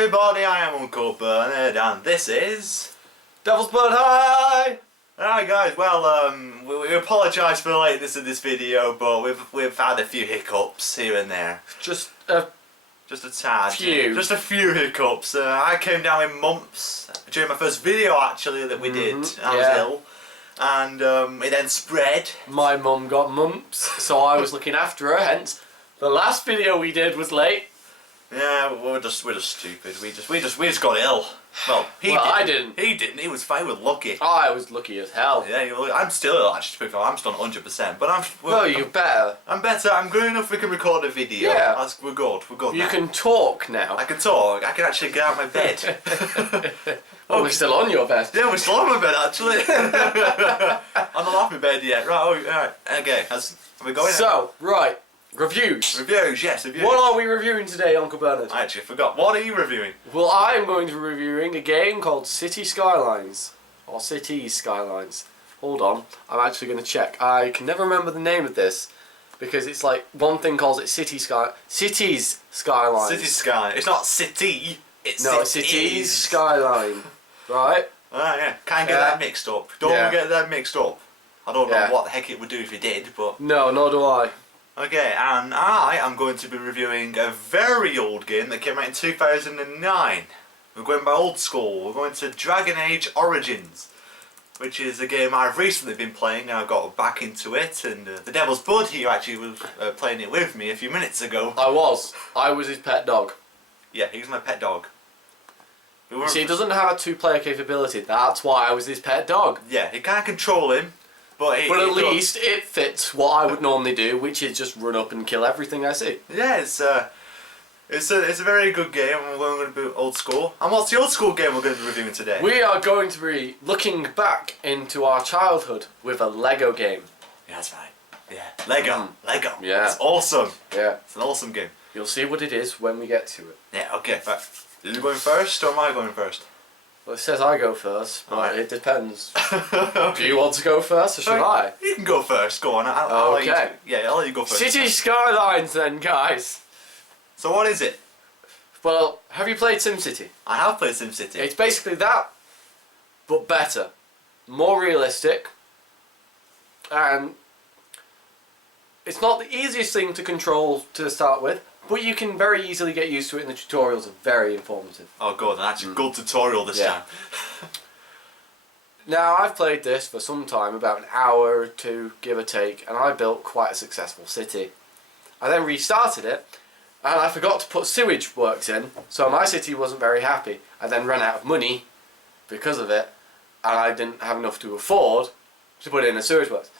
everybody, I am Uncle Bernard and this is... Devil's Blood High! Alright guys, well we apologise for the lateness of this video, but we've had a few hiccups here and there. Just a tad. few. Just a few hiccups. I came down with mumps during my first video actually that we did. I was ill. And it then spread. My mum got mumps, so I was looking after her, hence the last video we did was late. Yeah, we're just stupid. We just got ill. Well, I didn't. He didn't. He was lucky. I was lucky as hell. Yeah, I'm still ill actually. I'm still on 100%. But you're better. I'm better. I'm good enough. We can record a video. Yeah. We're good. We're good. You now. can talk now. I can talk. I can actually get out of my bed. Oh, we're still on your bed. Yeah, we're still on my bed actually. I'm not off my bed yet. Right. Oh, right. Okay. Are we going? So, right. Reviews. Reviews. Yes. Reviews. What are we reviewing today, Uncle Bernard? I actually forgot. What are you reviewing? Well, I'm going to be reviewing a game called City Skylines. Or Cities Skylines. Hold on. I'm actually going to check. I can never remember the name of this. Because it's like, one thing calls it Cities Skylines. City Sky. It's not city. It's Cities Skyline. Right? Ah, yeah. Can't get that mixed up. Don't get that mixed up. I don't know what the heck it would do if it did, but... No, nor do I. Okay, and I am going to be reviewing a very old game that came out in 2009. We're going by old school. We're going to Dragon Age Origins, which is a game I've recently been playing. Now I've got back into it, and the Devil's Blood here actually was playing it with me a few minutes ago. I was his pet dog. Yeah, he was my pet dog. See, he doesn't have a two-player capability. That's why I was his pet dog. Yeah, you can't control him. But at least it fits what I would normally do, which is just run up and kill everything I see. Yeah, it's a very good game. We're going to be old school. And what's the old school game we're going to be reviewing today? We are going to be looking back into our childhood with a Lego game. Yeah, that's right. Yeah, Lego. Lego. Yeah. It's awesome. Yeah. It's an awesome game. You'll see what it is when we get to it. Yeah, okay. Right. Are you going first or am I going first? Well, it says I go first, but it depends. Okay. Do you want to go first or should I? You can go first. Go on. I'll okay. I'll let you go first. City Skylines then, guys. So what is it? Well, have you played SimCity? I have played SimCity. It's basically that, but better. More realistic. And it's not the easiest thing to control to start with, but you can very easily get used to it, and the tutorials are very informative. Oh good, and that's a good tutorial this time. Now, I've played this for some time, about an hour or two, give or take, and I built quite a successful city. I then restarted it, and I forgot to put sewage works in, so my city wasn't very happy. I then ran out of money because of it, and I didn't have enough to afford to put in a sewage works.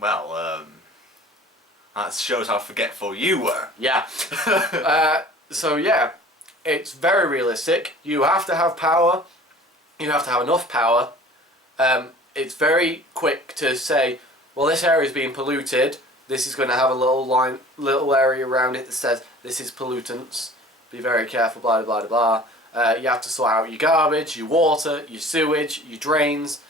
Well, that shows how forgetful you were. Yeah. So yeah, it's very realistic. You have to have power. You have to have enough power. It's very quick to say, well, this area is being polluted. This is going to have a little area around it that says this is pollutants. Be very careful. Blah blah blah blah. You have to sort out your garbage, your water, your sewage, your drains,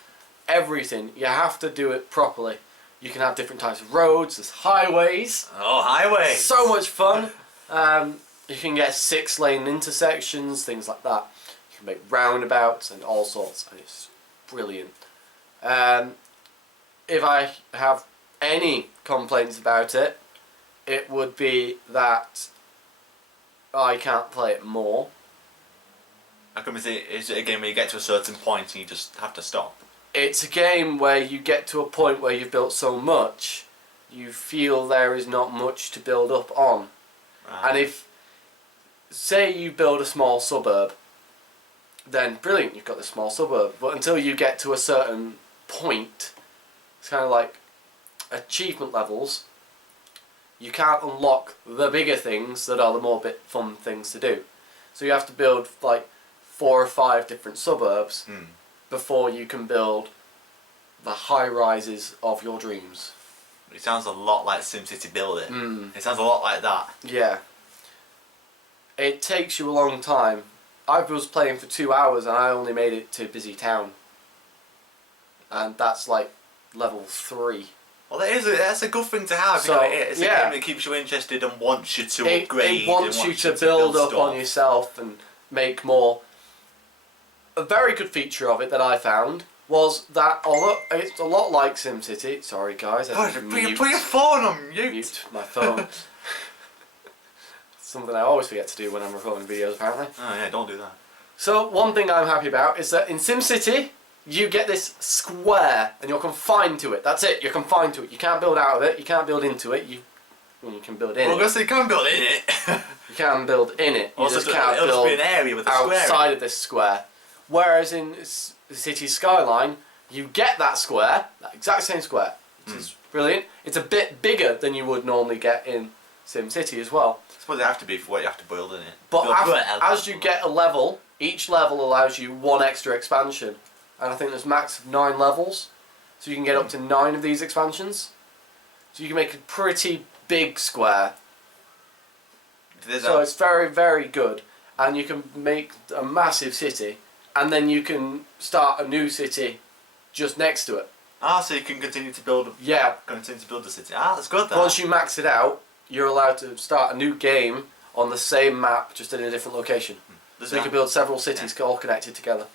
everything. You have to do it properly. You can have different types of roads, there's highways. Oh, highways! So much fun. You can get 6-lane intersections, things like that. You can make roundabouts and all sorts, and it's brilliant. If I have any complaints about it, it would be that I can't play it more. How come is it a game where you get to a certain point and you just have to stop? It's a game where you get to a point where you've built so much, you feel there is not much to build up on. Right. And if, say you build a small suburb, then brilliant, you've got this small suburb. But until you get to a certain point, it's kind of like achievement levels, you can't unlock the bigger things that are the more fun things to do. So you have to build like 4 or 5 different suburbs before you can build the high rises of your dreams. It sounds a lot like SimCity Build It. It sounds a lot like that. Yeah. It takes you a long time. I was playing for 2 hours and I only made it to Busy Town. And that's like level 3. Well, that's a good thing to have. So, It's a game that keeps you interested and wants you to upgrade. It wants and you to build up stuff. on yourself and make more. A very good feature of it that I found was that although it's a lot like SimCity. Sorry guys, I Put your phone on mute. mute my phone. Something I always forget to do when I'm recording videos, apparently. Oh yeah, don't do that. So one thing I'm happy about is that in SimCity, you get this square and you're confined to it. That's it. You're confined to it. You can't build out of it. You can't build into it. You can build in Well, it. you can build in it. You can build in it. You Also, just can't it'll just build be an area with a square. outside of this square. Whereas in the city skyline, you get that square, that exact same square, which is brilliant. It's a bit bigger than you would normally get in SimCity as well. I suppose it have to be for what you have to build in it. But as you get a level, each level allows you one extra expansion. And I think there's max of 9 levels. So you can get up to 9 of these expansions. So you can make a pretty big square. So it's very, very good. And you can make a massive city. And then you can start a new city just next to it. So you can continue to build. Yeah. Continue to build the city. That's good. That. Once you max it out, you're allowed to start a new game on the same map, just in a different location. So you can build several cities all connected together.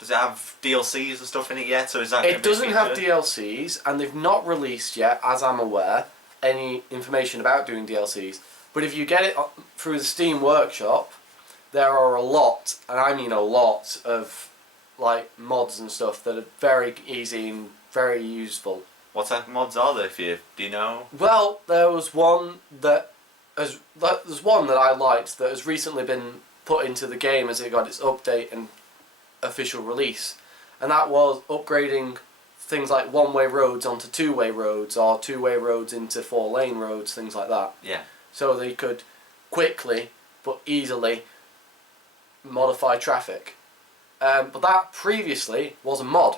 Does it have DLCs and stuff in it yet, or is that? It doesn't have DLCs, and they've not released yet, as I'm aware, any information about doing DLCs. But if you get it through the Steam Workshop, there are a lot, and I mean a lot, of like mods and stuff that are very easy and very useful. What type of mods are there? Do you know? Well, there's one that I liked that has recently been put into the game as it got its update and official release, and that was upgrading things like one-way roads onto two-way roads, or two-way roads into four-lane roads, things like that. Yeah. So they could quickly but easily modify traffic. But that previously was a mod.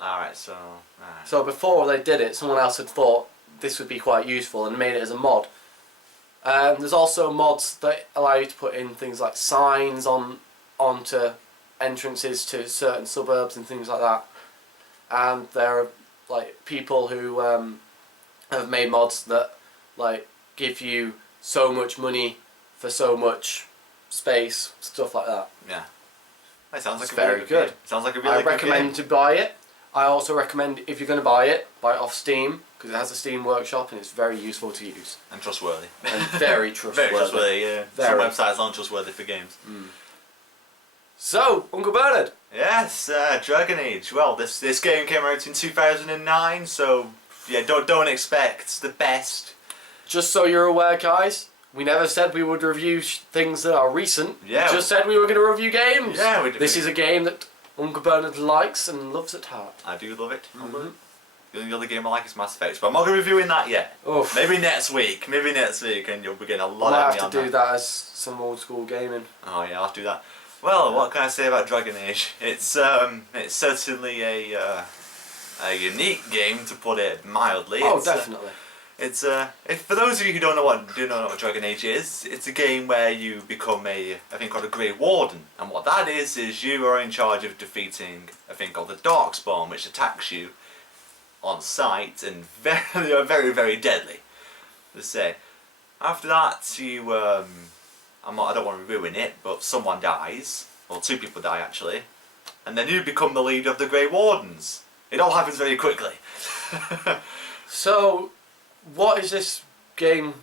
Alright, So before they did it, someone else had thought this would be quite useful and made it as a mod. There's also mods that allow you to put in things like signs onto entrances to certain suburbs and things like that. And there are like people who have made mods that like give you so much money for so much space, stuff like that. Yeah. It sounds like It's a very really good. Sounds like a really I good recommend game. to buy it. I also recommend, if you're going to buy it off Steam, because it has a Steam Workshop and it's very useful to use. And trustworthy. And very trustworthy. Very trustworthy, yeah. Very. Some websites aren't trustworthy for games. So, Uncle Bernard. Yes, Dragon Age. Well, this game came out in 2009, so yeah, don't expect the best. Just so you're aware, guys, we never said we would review things that are recent. Yeah. We just said we were going to review games. Yeah, we did. This is a game that Uncle Bernard likes and loves at heart. I do love it. Mhm. The only other game I like is Mass Effect, but I'm not going to be reviewing that yet. Oof. Maybe next week, and you'll be getting a I lot might out of me have on to do that. that as some old school gaming. Oh yeah, I'll have to do that. Well, what can I say about Dragon Age? It's certainly a unique game, to put it mildly. Oh, It's, definitely. For those of you who don't know what Dragon Age is, it's a game where you become a thing called a Grey Warden, and what that is you are in charge of defeating a thing called the Darkspawn, which attacks you on sight and very, very, very deadly. Let's say. After that, you I don't want to ruin it, but someone dies, or 2 people die actually, and then you become the leader of the Grey Wardens. It all happens very quickly. So, what is this game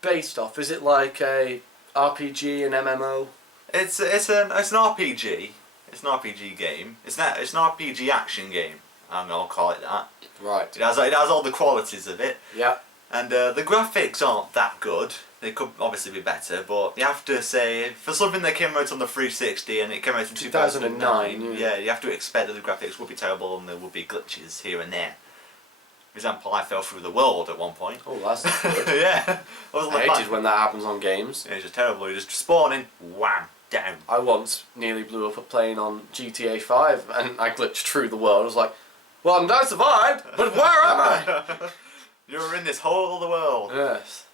based off? Is it like a RPG and MMO? It's an RPG. It's an RPG game. It's an RPG action game. I'm gonna call it that. Right. It has all the qualities of it, Yeah. and the graphics aren't that good. They could obviously be better, but you have to say for something that came out on the 360 and it came out in 2009. Yeah, you have to expect that the graphics would be terrible and there would be glitches here and there. For example, I fell through the world at one point. Oh, that's not good. Yeah. I was on the I back. hated when that happens on games. Yeah, it's just terrible. You just spawn in, wham, down. I once nearly blew up a plane on GTA 5 and I glitched through the world. I was like, well, I survived, but where am I? You're in this whole other world. Yes.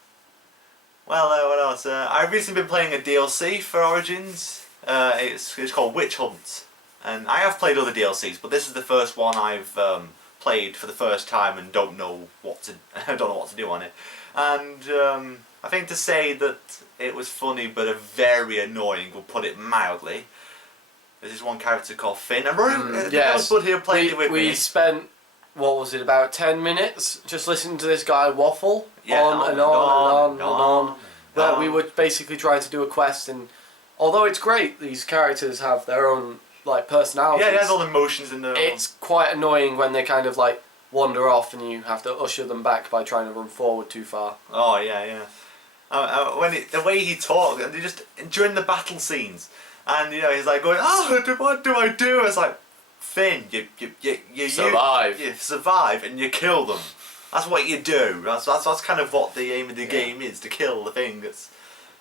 Well, what else? I've recently been playing a DLC for Origins. It's called Witch Hunt. And I have played other DLCs, but this is the first one I've played for the first time and don't know what to do on it. And I think to say that it was funny but very annoying will put it mildly. There's this one character called Finn. And yes. Bud here played it with me. We spent, what was it, about 10 minutes just listening to this guy waffle on and on. But we were basically trying to do a quest, and although it's great, these characters have their own like personalities. Yeah, it has all the emotions in there. It's quite annoying when they kind of like wander off and you have to usher them back by trying to run forward too far. Oh yeah. The way he talked, and just during the battle scenes, and he's like going, what do I do? It's like, Finn, you survive. You survive and you kill them. That's what you do. That's kind of what the aim of the game is, to kill the thing that's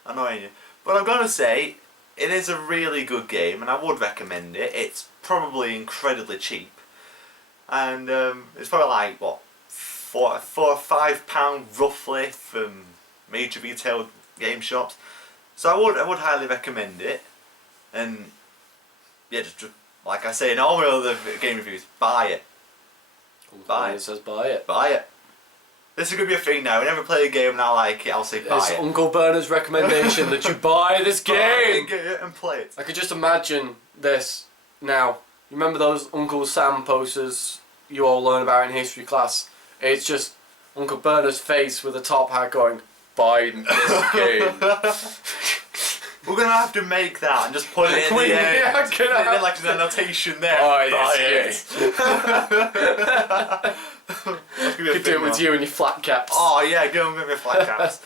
annoying you. But I'm gonna say, it is a really good game, and I would recommend it. It's probably incredibly cheap, and it's probably like what, £4 or £5 roughly from major retail game shops. So I would highly recommend it. And yeah, just like I say in all my other game reviews, buy it. Buy it. It says buy it. Buy it. This is going to be a thing now. Whenever I play a game and I like it, I'll say buy It's it. Uncle Bernard's recommendation that you buy this game. Get it and play it. I could just imagine this now. You remember those Uncle Sam posters you all learn about in history class? It's just Uncle Bernard's face with a top hat going, buy this game. We're going to have to make that and just put it in the end. Yeah, Put it in like the annotation there. Buy Buy this it. You could do it with you and your flat caps. Oh yeah, go and get me flat caps.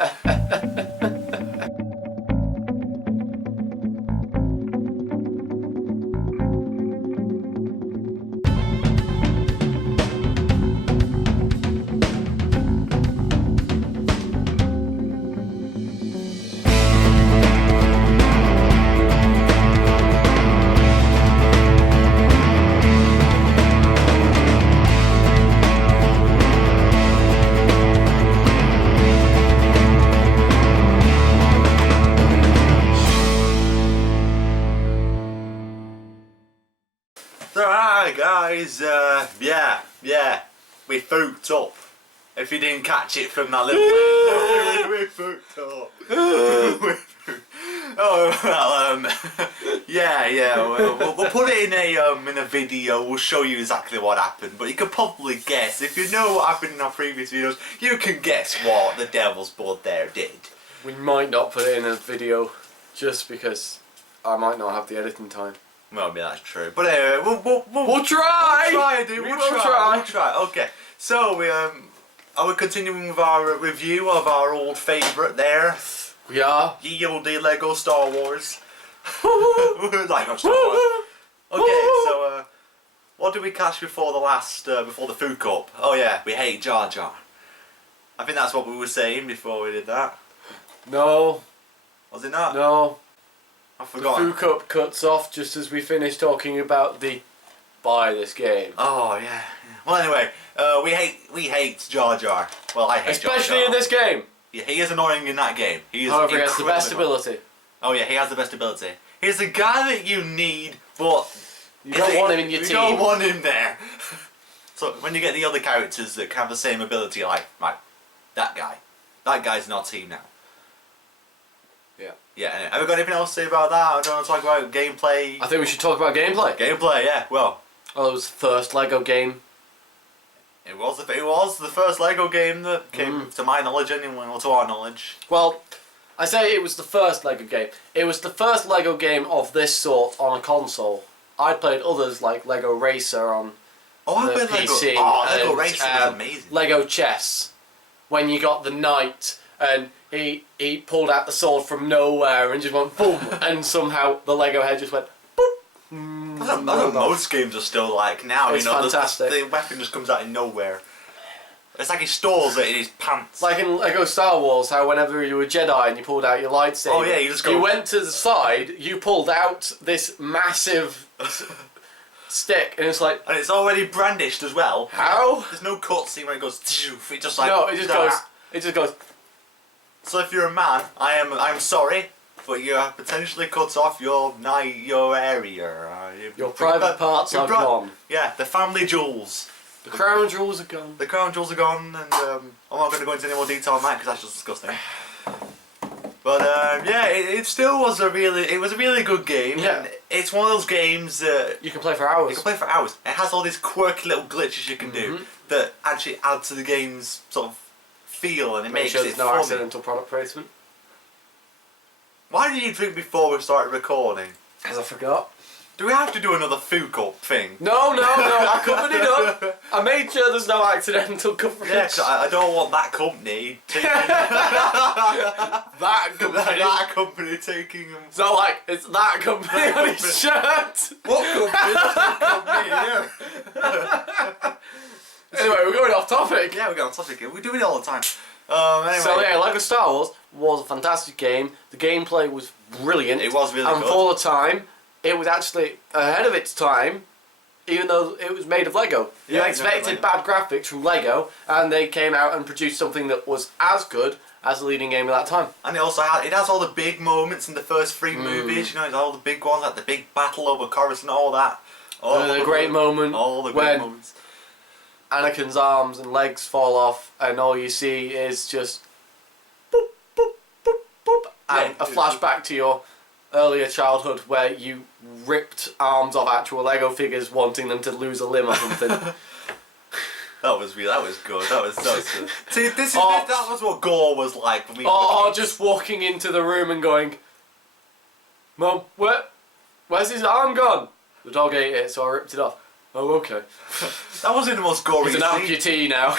So hi guys, yeah, we fooked up. If you didn't catch it from that little we fooked up. We'll put it in a video. We'll show you exactly what happened. But you can probably guess. If you know what happened in our previous videos, you can guess what the Devil's Board there did. We might not put it in a video just because I might not have the editing time. Well, I mean, that's true. But anyway, We'll try! We'll try, dude. We'll try. Okay. So are we continuing with our review of our old favourite there? We are. Ye olde Lego Star Wars. Lego Star Wars. Okay, so what did we catch before the last before the food cup? Oh yeah, we hate Jar Jar. I think that's what we were saying before we did that. No. Was it not? No. I The forgot. food cup cuts off just as we finish talking about the buy this game. Oh yeah. Well, anyway, we hate Jar Jar. Well, I hate Jar Jar. Especially in this game. Yeah, he is annoying in that game. He is However, he has the incredibly best annoying. ability. Oh yeah, he has the best ability. He's the guy that you need, but You don't want him in your you team. don't want him there. So when you get the other characters that have the same ability, like that guy's in our team now. Yeah. Yeah. Anyway, have we got anything else to say about that? I don't want to talk about gameplay. I think we should talk about gameplay. Gameplay, yeah. Well, it was the first Lego game. it was the first Lego game that came to my knowledge, anyway, or to our knowledge. Well, I say it was the first Lego game. It was the first Lego game of this sort on a console. I played others like Lego Racer on I the played PC. Lego. Oh, Lego and, Racing is amazing. Lego Chess, when you got the knight and he pulled out the sword from nowhere and just went boom, and somehow the Lego head just went boop. That's what most games are still like now. It's fantastic. The weapon just comes out of nowhere. It's like he stores it in his pants. Like in Lego Star Wars, how whenever you were Jedi and you pulled out your lightsaber, Oh, yeah, you just go- You went to the side, you pulled out this massive stick, and it's like, And it's already brandished as well. how? There's no cutscene where it goes. It just like No, it just goes. It just goes. So if you're a man, I'm sorry, but you have potentially cut off your area. Your private parts are gone. Yeah, the family jewels. The crown jewels are gone. The crown jewels are gone, and I'm not going to go into any more detail on that because that's just disgusting. But yeah, it still was a really good game. Yeah. And it's one of those games that You can play for hours. you can play for hours. It has all these quirky little glitches you can do that actually add to the game's sort of feel, and it Make makes sure it there's no fun. accidental product placement. Why did you drink before we started recording? Because I forgot. Do we have to do another food cup thing? No, I covered it up. I made sure there's no accidental coverage. Yeah, 'cause I don't want that company taking That company. that company taking them. It's not like it's that company on his shirt. What company? That's the company, yeah. Anyway, we're going off topic. Yeah, we got on topic here. We do it all the time. Anyway. So yeah, Lego Star Wars was a fantastic game. The gameplay was brilliant. It was really and good. for the time, it was actually ahead of its time, even though it was made of Lego. You Yeah, expected exactly. bad graphics from Lego, and they came out and produced something that was as good as the leading game of that time. And it also has all the big moments in the first three movies. You know, it's all the big ones, like the big battle over Coruscant, all that. The great moment All the great when moments. Anakin's arms and legs fall off, and all you see is just boop, boop, boop, boop, and Yeah, a flashback to your earlier childhood where you ripped arms off actual Lego figures, wanting them to lose a limb or something. That was good. That was good. See, Oh. that was what Gore was like for me. Or just walking into the room and going, "Mum, where's his arm gone?" The dog ate it, so I ripped it off. Oh, okay. That wasn't the most gory He's an scene. amputee now.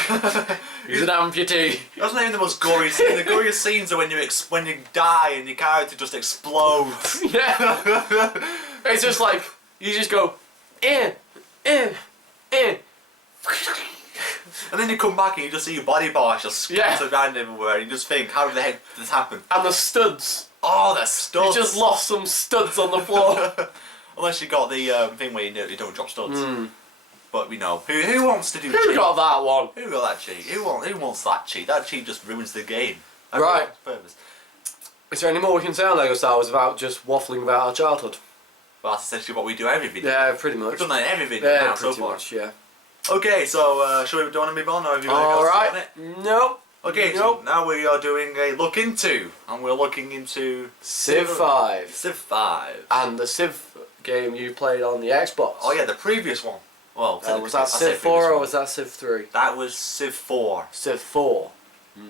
He's an amputee. That wasn't even the most gory scene. The goriest scenes are when you die and your character just explodes. Yeah. It's just like, you just go, in. And then you come back and you just see your body parts just Yeah. scattered around everywhere, and you just think, how the heck did this happen? And the studs. Oh, the You studs! just lost some studs on the floor. Unless you got the thing where you don't drop studs. But we know who wants to do Who cheat? got that one? Who got that cheat? Who wants that cheat? That cheat just ruins the game. Right. Purpose. Is there any more we can say on Lego Star Wars about just waffling about our childhood? Well, that's essentially what we do every video. Yeah, pretty We've much. done that in every video Yeah, now so pretty far. much, yeah. Okay, so do you want to move on, or have you got anything else to say on Alright. it? Nope. Okay, Nope. so now we are doing a look into, and we're looking into Civ 5. Civ 5. And the Civ game you played on the Xbox. Oh yeah, the previous one. Well, Was that Civ 4 or was that Civ 3? that was Civ 4. Civ 4. Do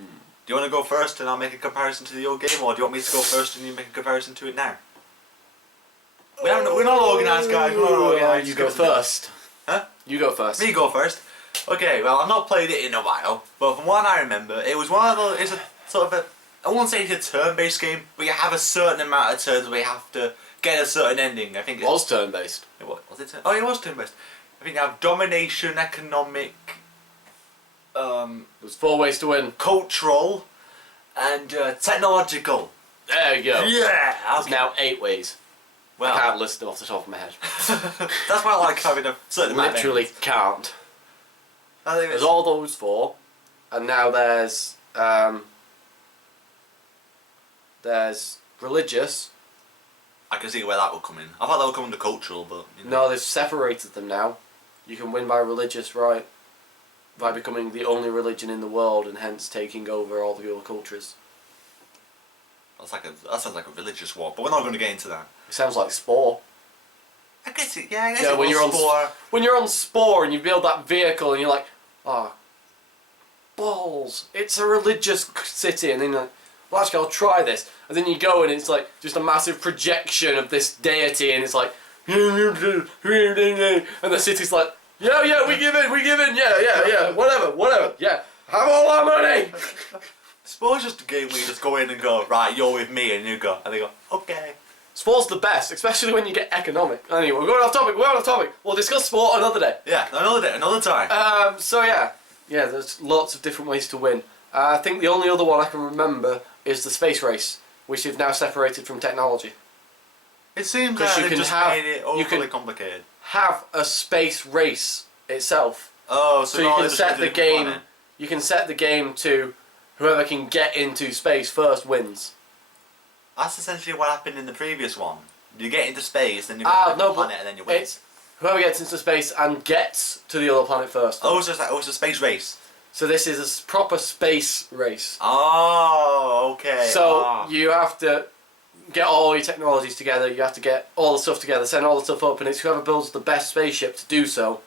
you want to go first and I'll make a comparison to the old game, or do you want me to go first and you make a comparison to it now? We're not organised, guys. We're not organised. You go first. Huh? You go first. Me go first. Okay, well, I've not played it in a while, but from what I remember, it was one of those. It's a sort of a. I won't say it's a turn-based game, but you have a certain amount of turns where you have to get a certain ending. I think It was turn based. Was it? Oh, it was turn-based. I think you have domination, economic, There's 4 ways to win. cultural, and technological. There you go. Yeah. There's now 8 ways. I Well, can't list them off the top of my head. that's why I like having a certain amount. Literally can't. I think There's it's all those 4, and now there's religious. I can see where that would come in. I thought that would come under cultural, but you know. No, they've separated them now. You can win by religious, right? By becoming the only religion in the world and hence taking over all the other cultures. That sounds like a religious war, but we're not going to get into that. It sounds like Spore. I guess it. Yeah, I guess Yeah, it when was you're on Spore. When you're on Spore and you build that vehicle and you're like, oh, balls, it's a religious city, and then you're like, well, actually, I'll try this. And then you go and it's like just a massive projection of this deity, and it's like, and the city's like, yeah, we give in, yeah, whatever, yeah, have all our money. Spore's just a game where you just go in and go, right, you're with me, and you go, and they go, okay. Sport's the best, especially when you get economic. Anyway, we're going off topic. We'll discuss sport another day. Yeah, another day, another time. So yeah, there's lots of different ways to win. I think the only other one I can remember is the space race, which they've now separated from technology. It seems 'cause that you they can just have- made it you overly can- complicated. Have a space race itself, Oh, so so you now can they just set made the a different game. planet. You can set the game to whoever can get into space first wins. That's essentially what happened in the previous one. You get into space, then you Ah, go to no, the planet, but and then you win. it's whoever gets into space and gets to the other planet first. Oh, so it's a space race. So this is a proper space race. Oh, okay. So you have to get all your technologies together, you have to get all the stuff together, send all the stuff up, and it's whoever builds the best spaceship to do so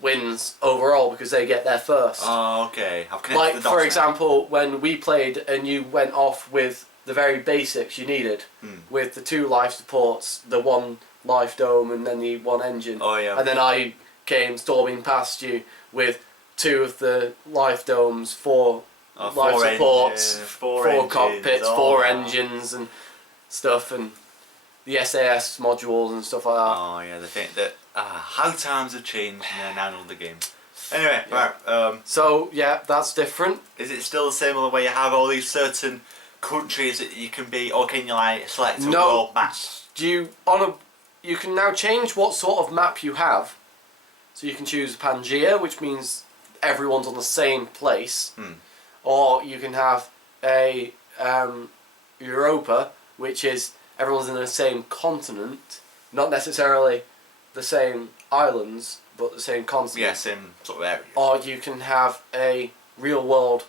wins overall because they get there first. Oh, okay. I've connected Like, the dots for now. example, when we played and you went off with the very basics you needed, with the 2 life supports, the 1 life dome, and then the 1 engine. Oh, yeah. And then I came storming past you with 2 of the life domes, 4 life 4 supports, engines, 4 engines, cockpits, oh. 4 engines, and stuff, and the SAS modules and stuff like that. Oh, yeah, the thing that... how times have changed and now another game. Anyway, Yeah. right, So, yeah, that's different. is it still the same other way you have all these certain countries that you can be, or can you like select a No. world map? You can now change what sort of map you have. So you can choose Pangea, which means everyone's on the same place, or you can have a Europa, which is everyone's in the same continent, not necessarily the same islands, but the same continent. Yeah, same sort of area. Or you can have a real world.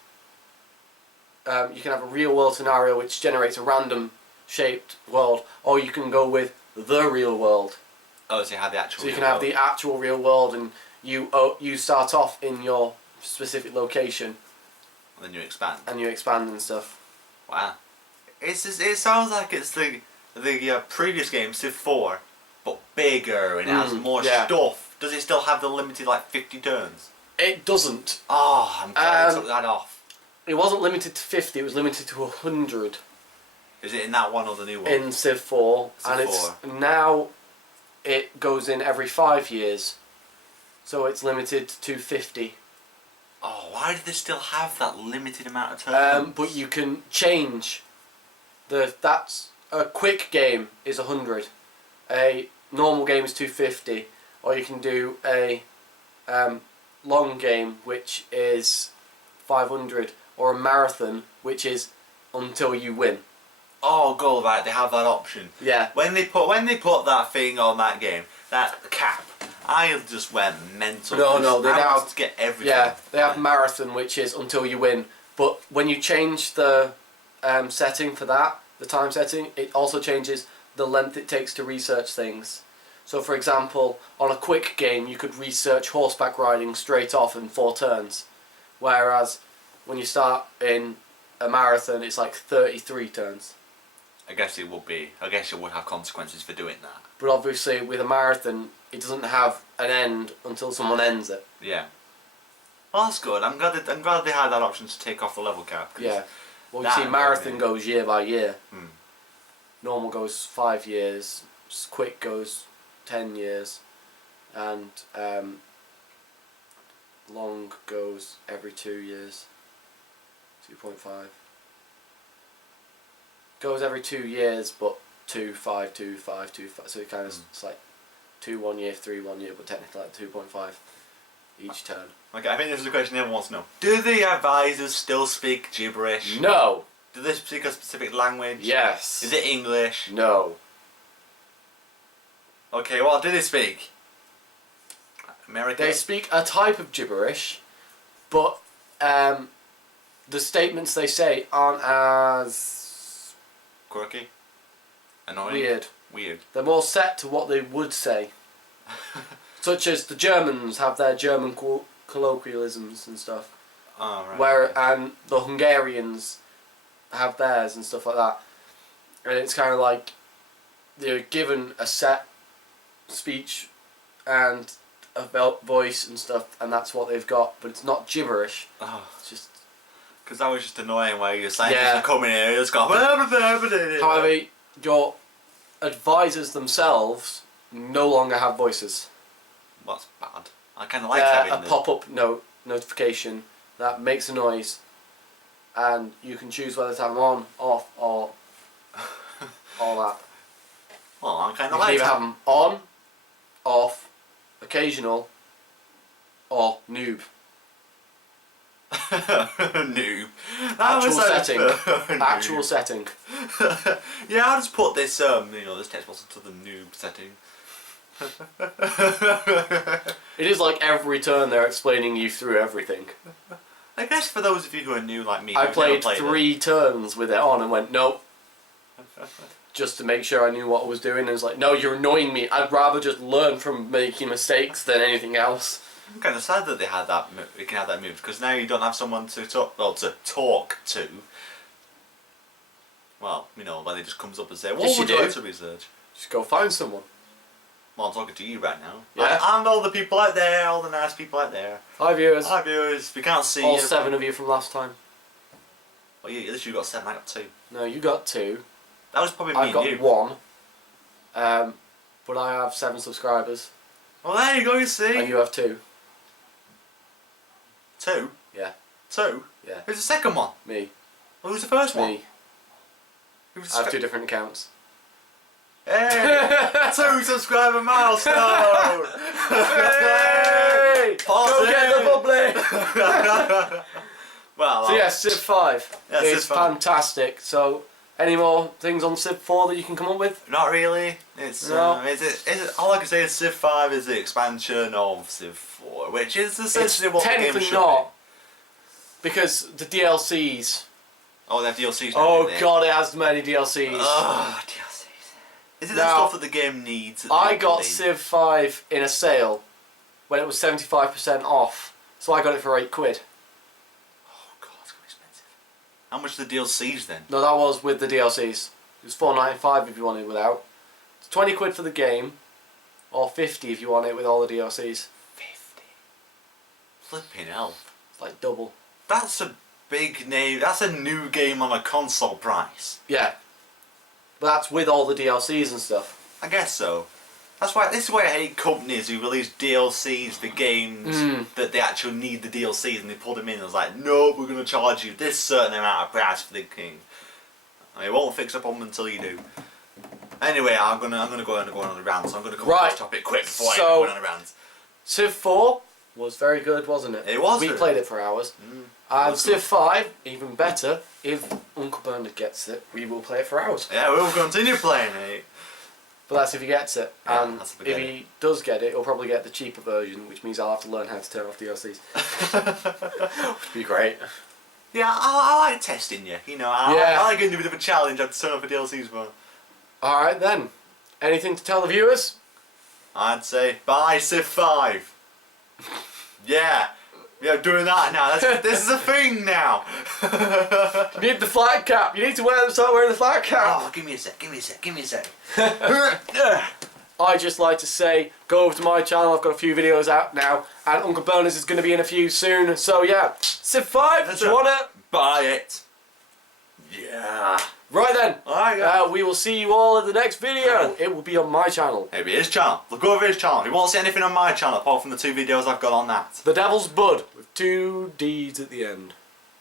You can have a real world scenario which generates a random shaped world, or you can go with the real world. Oh, so you have the actual. So you real can have world. the actual real world, and you start off in your specific location, And then you expand. and you expand and stuff. Wow. It sounds like it's the previous game, Civ 4, but bigger and it has more yeah. stuff. Does it still have the limited like 50 turns? It doesn't. Oh, I'm glad they Um, took that off. It wasn't limited to 50. It was limited to 100 Is it in that one or the new one? in Civ 4, Civ and 4. it's now it goes in every 5 years, so it's limited to 50. Oh, why do they still have that limited amount of turns? But you can change that's a quick game is 100, a normal game is 250, or you can do a long game which is 500, or a marathon which is until you win. Oh, God, right, they have that option. Yeah. When they put that thing on that game, that cap, I just went mental. No, they I now wanted to get everything. Yeah, they have marathon, which is until you win. But when you change the setting for that, the time setting, it also changes the length it takes to research things. So, for example, on a quick game, you could research horseback riding straight off in 4 turns. Whereas when you start in a marathon, it's like 33 turns. I guess it would have consequences for doing that. But obviously, with a marathon, it doesn't have an end until someone ends it. Yeah. Well, that's good. I'm glad they had that option to take off the level cap. 'cause Yeah. Well, you that see, and marathon everything. goes year by year. Hmm. Normal goes 5 years. Quick goes 10 years, and long goes every 2 years. 2.5. Goes every 2 years, but 2, 5, 2, 5, 2, 5. So it kind of it's like 2 1 year, 3 1 year, but technically like 2.5 each turn. Okay, I think this is a question everyone wants to know. Do the advisors still speak gibberish? No. Do they speak a specific language? Yes. Is it English? No. Okay, what do they speak? American? They speak a type of gibberish, but the statements they say aren't as Quirky? Annoying? weird. They're more set to what they would say. Such as the Germans have their German colloquialisms and stuff. Oh, right. And the Hungarians have theirs and stuff like that. And it's kind of like they're given a set speech and a voice and stuff, and that's what they've got. But it's not gibberish. Oh, It's just. because that was just annoying where your scientists Yeah. are coming here and it's gone. However, your advisors themselves no longer have voices. What's bad? I kind of like They're having a pop-up notification that makes a noise, and you can choose whether to have them on, off, or all that. Well, I kind You of can like either have them on, off, occasional, or noob. Noob. That Actual was like- setting. Noob. Actual setting. Yeah, I'll just put this this text box into the noob setting. It is like every turn they're explaining you through everything. I guess for those of you who are new like me, I who've played never 3 turns with it on and went, nope. Just to make sure I knew what I was doing. And it was like, no, you're annoying me. I'd rather just learn from making mistakes than anything else. I'm kind of sad that they had that. We can have that move because now you don't have someone to talk. Well, to talk to. Well, you know, when it just comes up and say, "What Yes, would you you do. like to research?" Just go find someone. Well, I'm talking to you right now. Yeah. And all the people out there, all the nice people out there. Hi viewers. Hi viewers. We can't see All you. 7 of you from last time. Well, you, at least you got 7. I got 2. No, you got 2. That was probably me I've got and you. 1. But I have 7 subscribers. Well, there you go. You see. And you have 2. 2. Yeah. 2. Yeah. Who's the second one? Me. Well, who's the first one? Me. Who's I have 2 different accounts. Hey! 2 subscriber milestone! Hey! Go get the bubbly! Well, So yeah, Civ 5 Yeah, is Civ 5. fantastic. So, any more things on Civ 4 that you can come up with? not really. It's No. all I can say is Civ 5 is the expansion of Civ 4, which is essentially what the game technically should not, because the DLCs. Oh, they have DLCs now. Oh don't they? god, it has many DLCs. Ugh, DLCs. Is it the Now, stuff that the game needs? At the I end got of the day? Civ 5 in a sale when it was 75% off, so I got it for £8. Oh god, it's gonna be expensive. How much are the DLCs then? No, that was with the DLCs. It was £4.95 if you want it without. It's £20 for the game, or £50 if you want it with all the DLCs. 50. Flipping hell. It's like double. That's a big name. That's a new game on a console price. Yeah. But that's with all the DLCs and stuff. I guess so. This is why I hate companies who release DLCs for games that they actually need the DLCs and they put them in and it's like, no, we're going to charge you this certain amount of price for the game. And it won't fix a problem until you do. Anyway, I'm gonna go on a rant, so I'm gonna come on this topic quick before I go on a rant. Civ 4 was very good, wasn't it? It was We good. played it for hours. And Civ 5, even better, if Uncle Bernard gets it, we will play it for hours. Yeah, we'll continue playing it. But that's if he gets it. Yeah, And that's if if we get he does get it, he'll probably get the cheaper version, which means I'll have to learn how to turn off DLCs. Which would be great. Yeah, I like testing you. You know, I like getting a bit of a challenge. I have to turn off the DLCs, but Alright then. Anything to tell the viewers? I'd say buy Civ 5. Yeah. Yeah, doing that now. This is a thing now. You need the flat cap. You need to start wearing the flat cap. Oh, give me a sec. I just like to say, go over to my channel. I've got a few videos out now, and Uncle Bernard's is going to be in a few soon. So yeah, Civ 5. Do you want it? Buy it. Yeah. Right then. Alright, guys. We will see you all in the next video. It will be on my channel. Maybe his channel. Look over his channel. He won't see anything on my channel apart from the 2 videos I've got on that. The Devil's Bud with 2 D's at the end.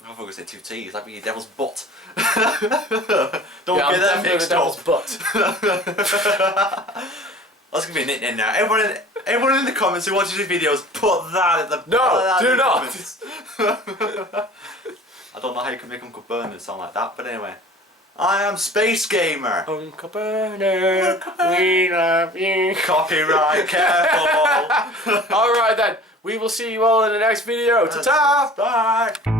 I thought I was going to say 2 T's. That'd be your devil's butt. Don't Yeah, I'm get that definitely mixed the Devil's up. Butt. That's going to be a nickname now. Everyone in the comments who watches these videos, put that at the... No, put that do in the not. comments. I don't know how you can make Uncle Bernard sound like that, but anyway. I am Space Gamer. Uncle Bernard, we love you. Copyright, careful. Alright then, we will see you all in the next video. Ta-ta! Bye.